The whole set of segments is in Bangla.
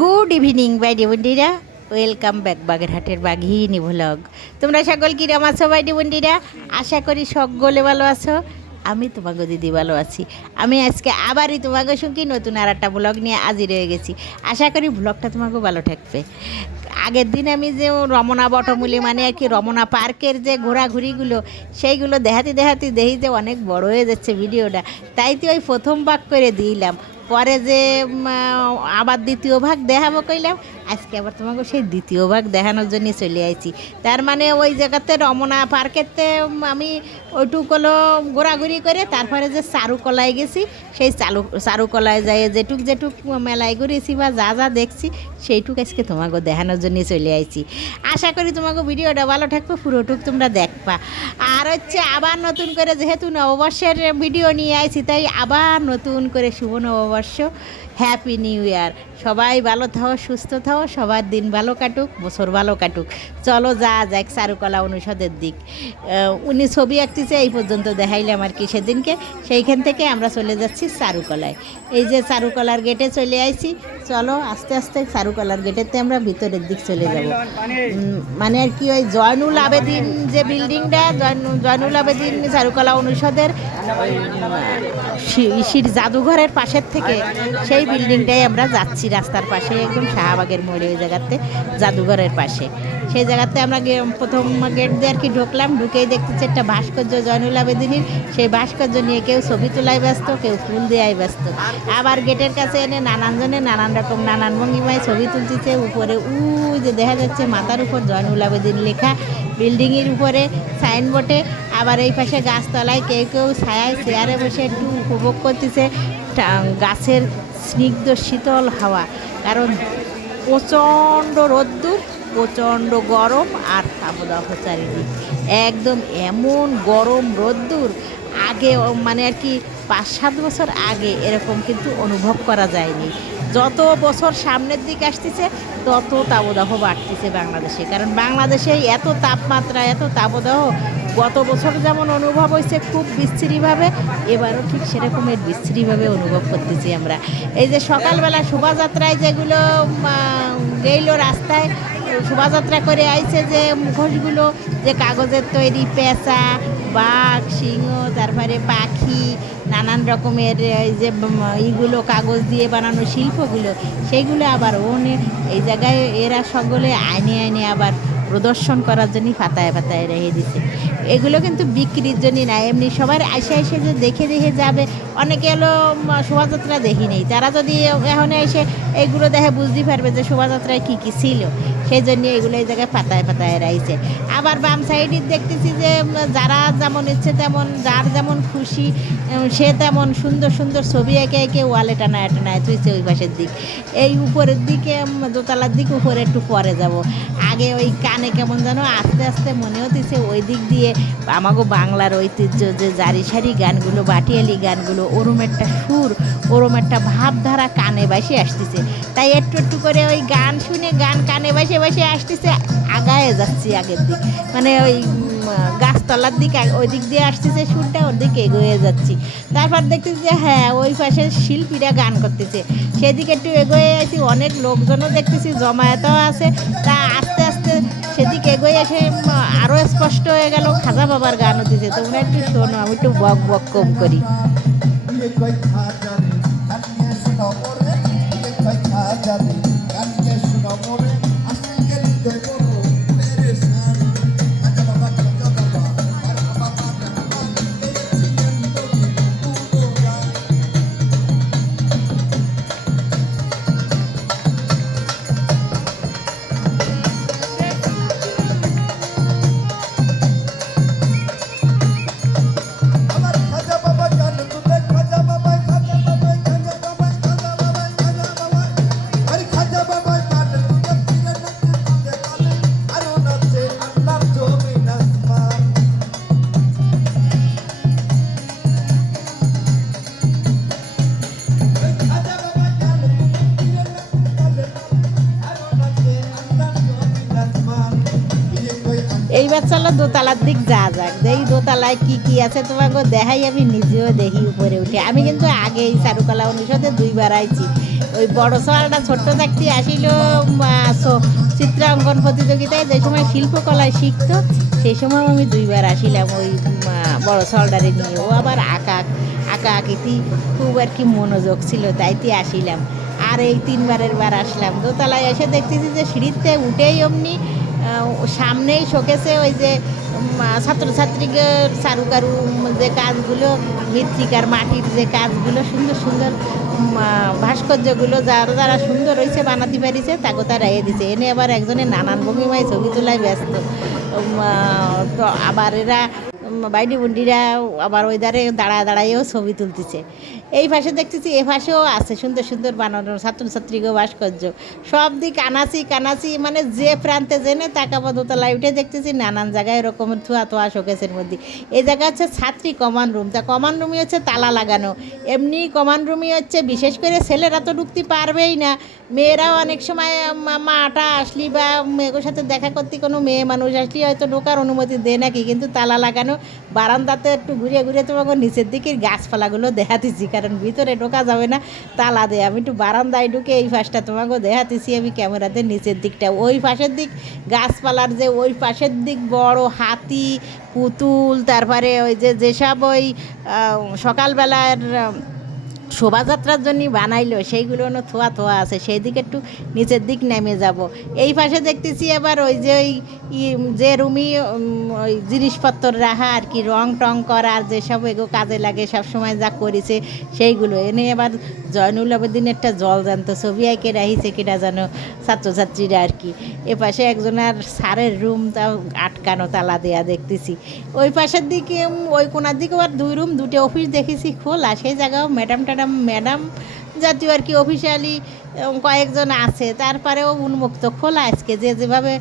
গুড ইভিনিং বাইডি বন্ডিরা, ওয়েলকাম ব্যাক বাগেরহাটের বাঘিনী ভ্লগ। তোমরা সকল কিরম আছো বাইডি বন্ডিরা? আশা করি সকলে ভালো আছো। আমি তোমাকে দিদি ভালো আছি। আমি আজকে আবারই তোমাকে সঙ্গে নতুন আর একটা ব্লগ নিয়ে হাজির হয়ে গেছি। আশা করি ব্লগটা তোমাকে ভালো থাকবে। আগের দিন আমি যে রমনা বটমূলে মানে আর কি রমনা পার্কের যে ঘোরাঘুরিগুলো সেইগুলো দেখাতে দেখি যে অনেক বড় হয়ে যাচ্ছে ভিডিওটা, তাই তো ওই প্রথম ভাগ করে দিলাম। পরে যে আবার দ্বিতীয় ভাগ দেখাবো কইলাম, আজকে আবার তোমাকে সেই দ্বিতীয় ভাগ দেখানোর জন্য চলে আইছি। তার মানে ওই জায়গাতে রমনা পার্কেতে আমি ওইটুকুলো ঘোরাঘুরি করে তারপরে যে চারুকলায় গেছি, সেই চারুকলায় যাই যেটুক মেলায় ঘুরেছি বা যা দেখছি সেইটুক আজকে তোমাকে দেখানোর জন্য চলে আইছি। আশা করি তোমাকে ভিডিওটা ভালো থাকবে, পুরোটুক তোমরা দেখবা। আর হচ্ছে আবার নতুন করে যেহেতু নববর্ষের ভিডিও নিয়ে আইছি, তাই আবার নতুন করে শুভ নববর্ষ, হ্যাপি নিউ ইয়ার। সবাই ভালো থাও, সুস্থ থাও, সবার দিন ভালো কাটুক, বছর ভালো কাটুক। চলো যাক চারুকলা অনুষদের দিক। উনি ছবি আঁকতেছে, এই পর্যন্ত দেখাইলাম আর কি সেদিনকে। সেইখান থেকে আমরা চলে যাচ্ছি চারুকলায়। এই যে চারুকলার গেটে চলে আইছি। চলো আস্তে আস্তে চারুকলার গেটেতে আমরা ভিতরের দিক চলে যাব। মানে আর কি ওই জয়নুল আবেদিন যে বিল্ডিংটা, জয়নুল আবেদিন চারুকলা অনুষদের ইসির জাদুঘরের পাশের থেকে সেই বিল্ডিংটাই আমরা যাচ্ছি। রাস্তার পাশে একদম শাহবাগের মোড়ে ওই জায়গাতে জাদুঘরের পাশে, সেই জায়গাতে আমরা প্রথম গেট দিয়ে আর কি ঢুকলাম। ঢুকেই দেখতেছি একটা ভাস্কর্য জয়নুল আবেদিনীর। সেই ভাস্কর্য নিয়ে কেউ ছবি তোলায় ব্যস্ত, কেউ ফুল দেওয়ায় ব্যস্ত। আবার গেটের কাছে এনে নানানজনে নানান রকম নানান ভঙ্গিমায় ছবি তুলতেছে। উপরে যে দেখা যাচ্ছে মাথার উপর জয়নুল আবেদিন লেখা, বিল্ডিংয়ের উপরে সাইনবোর্ডে। আবার এই পাশে গাছতলায় কেউ ছায়ায় চেয়ারে বসে একটু উপভোগ করতেছে গাছের স্নিগ্ধ শীতল হাওয়া। কারণ প্রচণ্ড রোদ্দুর, প্রচণ্ড গরম আর তাপদাহ চারিদিক একদম এমন গরম রোদ্দুর। আগে মানে আর কি 5-7 বছর আগে এরকম কিন্তু অনুভব করা যায়নি। যত বছর সামনের দিকে আসতেছে তত তাপদাহ বাড়তেছে বাংলাদেশে। কারণ বাংলাদেশে এত তাপমাত্রা, এত তাপদাহ গত বছর যেমন অনুভব হয়েছে খুব বিশ্রীভাবে, এবারও ঠিক সেরকমের বিশ্রীভাবে অনুভব করতেছি আমরা। এই যে সকালবেলা শোভাযাত্রায় যেগুলো গেইল রাস্তায়, শোভাযাত্রা করে আইছে যে মুখোশগুলো, যে কাগজের তৈরি পেঁচা, বাঘ, সিংহ, তারপরে পাখি, নানান রকমের এই যে এইগুলো কাগজ দিয়ে বানানো শিল্পগুলো, সেইগুলো আবার এই জায়গায় এরা সকলে আইনে আবার প্রদর্শন করার জন্য পাতায় রেখে দিছে। এগুলো কিন্তু বিক্রির জন্য না, এমনি সবার এসে যে দেখে যাবে। অনেকে এলো শোভাযাত্রা দেখি নেই, তারা যদি এখন এসে এইগুলো দেখে বুঝতে পারবে যে শোভাযাত্রায় কী ছিল। সেই জন্য এগুলো এই জায়গায় পাতায় রাইছে। আবার বাম সাইডে দেখতেছি যে যারা যেমন ইচ্ছে তেমন, যার যেমন খুশি সে তেমন সুন্দর সুন্দর ছবি এঁকে ওয়ালে টানায় তুইছে ওই পাশের দিক। এই উপরের দিকে দোতলার দিকে উপরে একটু পরে যাব। আগে ওই কানে কেমন যেন আস্তে আস্তে মনে হতেছে ওই দিক দিয়ে আমাগো বাংলার ঐতিহ্য যে জারি সারি গানগুলো, বাটিয়ালি গানগুলো, ওরম একটা সুর, ওরম একটা ভাবধারা কানে বাসে আসতেছে। তাই একটু করে ওই গান শুনে গান কানে বাসে আসতেছে, আগায় যাচ্ছি আগের দিক, মানে ওই গাছতলার দিক ওই দিক দিয়ে আসতেছে সুরটা, ওর দিকে এগোয়ে যাচ্ছি। তারপর দেখতেছি যে হ্যাঁ ওই পাশে শিল্পীরা গান করতেছে, সেদিকে একটু এগোয়ে আছি। অনেক লোকজনও দেখতেছি জমায়েতও আছে। তা আস্তে আস্তে সেদিকে এগোয়ে এসে আরও স্পষ্ট হয়ে গেল খাজা বাবার গান হতেছে। তোমরা একটু শোনো, আমি একটু বক কম করি। এবার চলো দোতলার দিক যা যাক, এই দোতলায় কি কি আছে তোমাকে দেখাই, আমি নিজেও দেখি উপরে উঠে। আমি কিন্তু আগে এই চারুকলা অনুষদে 2বার আইছি। ওই বড় সোয়ালটা ছোট্ট থাকতে আসিল চিত্রাঙ্কন প্রতিযোগিতায়, যে সময় শিল্পকলায় শিখতো সেই সময় আমি 2বার আসিলাম ওই বড় সোয়ালটারে নিয়ে। ও আবার আঁকা আঁকিতে খুব আর কি মনোযোগ ছিল, তাইতে আসিলাম। আর এই 3বারের বার আসলাম। দোতলায় এসে দেখতেছি যে সিঁড়িতে উঠেই অমনি সামনেই শোকেছে ওই যে ছাত্রছাত্রীদের চারুকারু যে কাজগুলো, মৃত্তিকার মাটির যে কাজগুলো, সুন্দর সুন্দর ভাস্কর্যগুলো যারা যারা সুন্দর হয়েছে বানাতে পারিছে তাকে তারা দিছে। এনে আবার একজনের নানান ভঙ্গিমায় ছবি তোলায় ব্যস্ত। তো আবার এরা বাইডি বুন্ডিরা আবার ওই ধারে দাঁড়ায়ও ছবি তুলতেছে। এই পাশে দেখতেছি এ পাশেও আছে সুন্দর সুন্দর বানানো ছাত্রছাত্রীকে ভাস্কর্য। সব দিক কানাচি, মানে যে প্রান্তে জেনে তাকাবো দোতলায় উঠে দেখতেছি নানান জায়গায় এরকমের থোয়া শোকেসের মধ্যে। এই জায়গা হচ্ছে ছাত্রী কমান রুম। তা কমান রুমই হচ্ছে তালা লাগানো। এমনি কমান রুমই হচ্ছে, বিশেষ করে ছেলেরা তো ঢুকতে পারবেই না, মেয়েরাও অনেক সময় মাটা আসলি বা মেয়ের সাথে দেখা করতে কোনো মেয়ে মানুষ আসলি হয়তো ঢোকার অনুমতি দেয় নাকি, কিন্তু তালা লাগানো। বারান্দাতে একটু ঘুরে তোমাকে নিচের দিকের গাছপালাগুলো দেখাতেছি, কারণ ভিতরে ঢোকা যাবে না, তালা দেয়। আমি একটু বারান্দায় ঢুকে এই পাশটা তোমাকে দেখাতেছি আমি ক্যামেরাতে, নিচের দিকটা ওই পাশের দিক গাছপালার যে ওই পাশের দিক বড় হাতি, পুতুল, তারপরে ওই যেসব ওই সকালবেলার শোভাযাত্রার জন্য বানাইলো সেইগুলো থোয়া আছে, সেই দিকে একটু নিচের দিক নেমে যাব। এই পাশে দেখতেছি আবার ওই যে ওই যে রুমি ওই জিনিসপত্র রাখা আর কি, রং টং করার যেসব এগো কাজে লাগে সবসময় যা করেছে সেইগুলো। এনে আবার জয়নুল আবেদিনেরটা জলজান্ত ছবি এঁকে রাখিছে কেটা যেন ছাত্রছাত্রীরা আর কি। এ পাশে একজনের স্যারের রুম তাও আটকানো, তালা দেয়া দেখতেছি। ওই পাশের দিকে ওই কোনার দিকে আবার 2 রুম 2টে অফিস দেখেছি খোলা, সেই জায়গাও ম্যাডাম জাতীয় আর কি অফিসিয়ালি কয়েকজন আছে, তারপরেও উন্মুক্ত খোলা আজকে। যেভাবে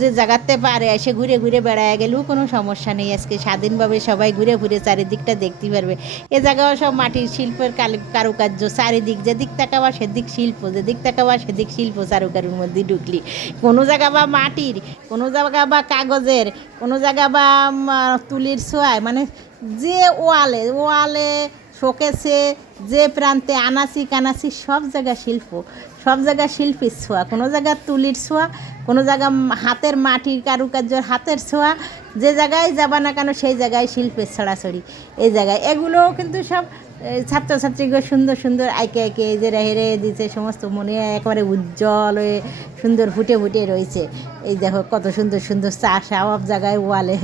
যে জায়গাতে পারে এসে ঘুরে বেড়ায় গেলেও কোনো সমস্যা নেই। আজকে স্বাধীনভাবে সবাই ঘুরে চারিদিকটা দেখতে পারবে। এ জায়গাও সব মাটির শিল্পের কারুকার্য, চারিদিক যেদিক তাকাবা সেদিক শিল্প, যেদিক তাকাবা সেদিক শিল্প। চারুকারুর মধ্যে ঢুকলি কোনো জায়গা বা মাটির, কোনো জায়গা বা কাগজের, কোনো জায়গা বা তুলির ছোঁয়ায়, মানে যে ওয়ালে শোকেসে যে প্রান্তে কানাচি সব জায়গা শিল্প, সব জায়গা শিল্পীর ছোঁয়া। কোনো জায়গা তুলির ছোঁয়া, কোনো জায়গা হাতের মাটির কারুকার্যর হাতের ছোঁয়া। যে জায়গায় যাবা না কেন সেই জায়গায় শিল্পের ছড়াছড়ি। এই জায়গায় এগুলোও কিন্তু সব ছাত্রছাত্রীগুলো সুন্দর সুন্দর আঁকে এই যে রেহে দিচ্ছে সমস্ত, মনে একেবারে উজ্জ্বল হয়ে সুন্দর ফুটে রয়েছে। এই দেখো কত সুন্দর সব জায়গায় ওয়ালে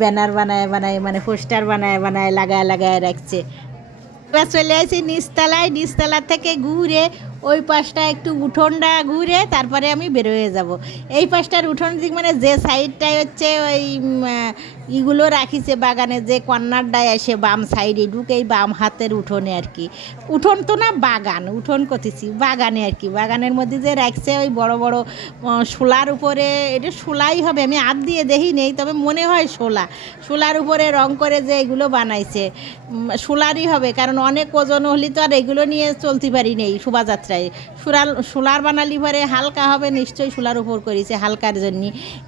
ব্যানার বানায় মানে পোস্টার বানায় লাগায় রাখছে। এবার চলে আসি নিচতলা থেকে ঘুরে ওই পাশটা একটু উঠোনটা ঘুরে তারপরে আমি বেরোয়ে যাব। এই পাশটার উঠোন দিক মানে যে সাইডটায় হচ্ছে ওই ইগুলো রাখিছে বাগানে, যে কর্নারটায় এসে বাম সাইডে ঢুকে এই বাম হাতের উঠোনে আর কি। উঠোন তো না বাগান, উঠোন করতেছি বাগানে আর কি। বাগানের মধ্যে যে রাখছে ওই বড় শোলার উপরে, এটা শোলাই হবে, আমি হাত দিয়ে দেখি নেই, তবে মনে হয় শোলার উপরে রং করে যে এগুলো বানাইছে শোলারই হবে, কারণ অনেক ওজন হলে তো আর এগুলো নিয়ে চলতে পারি নেই শোভাযাত্রায়। শোলার বানালি পরে হালকা হবে, নিশ্চয়ই শোলার উপর করেছে হালকার জন্য।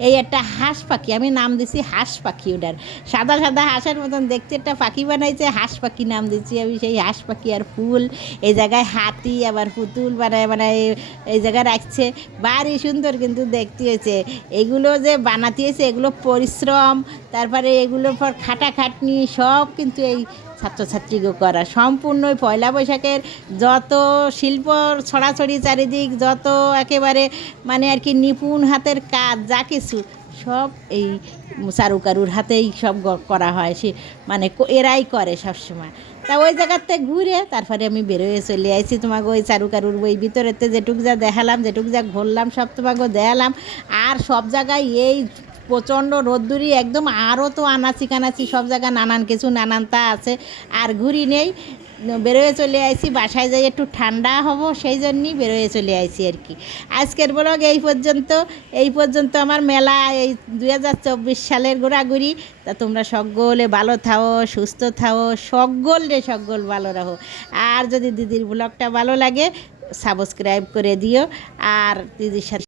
এই একটা হাঁস পাখি, আমি নাম দিছি হাঁস পাখি। ওটার সাদা হাঁসের মতন দেখতে একটা পাখি বানাইছে, হাঁস পাখি নাম দিচ্ছি আমি। সেই হাঁস পাখি আর ফুল, এই জায়গায় হাতি আবার পুতুল বানায় এই জায়গায় রাখছে, ভারী সুন্দর কিন্তু দেখতে হয়েছে। এগুলো যে বানাতে হয়েছে এগুলো পরিশ্রম, তারপরে এগুলোর পর খাটাখাটনি সব কিন্তু এই ছাত্রছাত্রীকে করা। সম্পূর্ণ পয়লা বৈশাখের যত শিল্প ছড়াছড়ি চারিদিক, যত একেবারে মানে আর কি নিপুণ হাতের কাজ যা কিছু সব এই চারুকারুর হাতেই সব করা হয়। সে মানে এরাই করে সবসময়। তা ওই জায়গাতে ঘুরে তারপরে আমি বেরোয় চলে আসছি। তোমাকে ওই চারুকারুর ওই ভিতরেতে যেটুক যা দেখালাম, যেটুক যা ঘুরলাম সব তোমাকে দেখালাম। আর সব জায়গায় এই প্রচণ্ড রোদ্দুরি একদম, আরও তো কানাচি সব জায়গা নানান কিছু নানান তা আছে। আর ঘুরি নেই, বেরোয় চলে আসি বাসায় যাই একটু ঠান্ডা হব, সেই জন্যই বেরোয় চলে আসি আর কি। আজকের ব্লগ এই পর্যন্ত আমার মেলা এই 2024 সালের ঘোরাঘুরি। তা তোমরা সকলে ভালো থাও, সুস্থ থাও, সকল ভালো রাখো। আর যদি দিদির ব্লগটা ভালো লাগে সাবস্ক্রাইব করে দিও, আর দিদির সাথে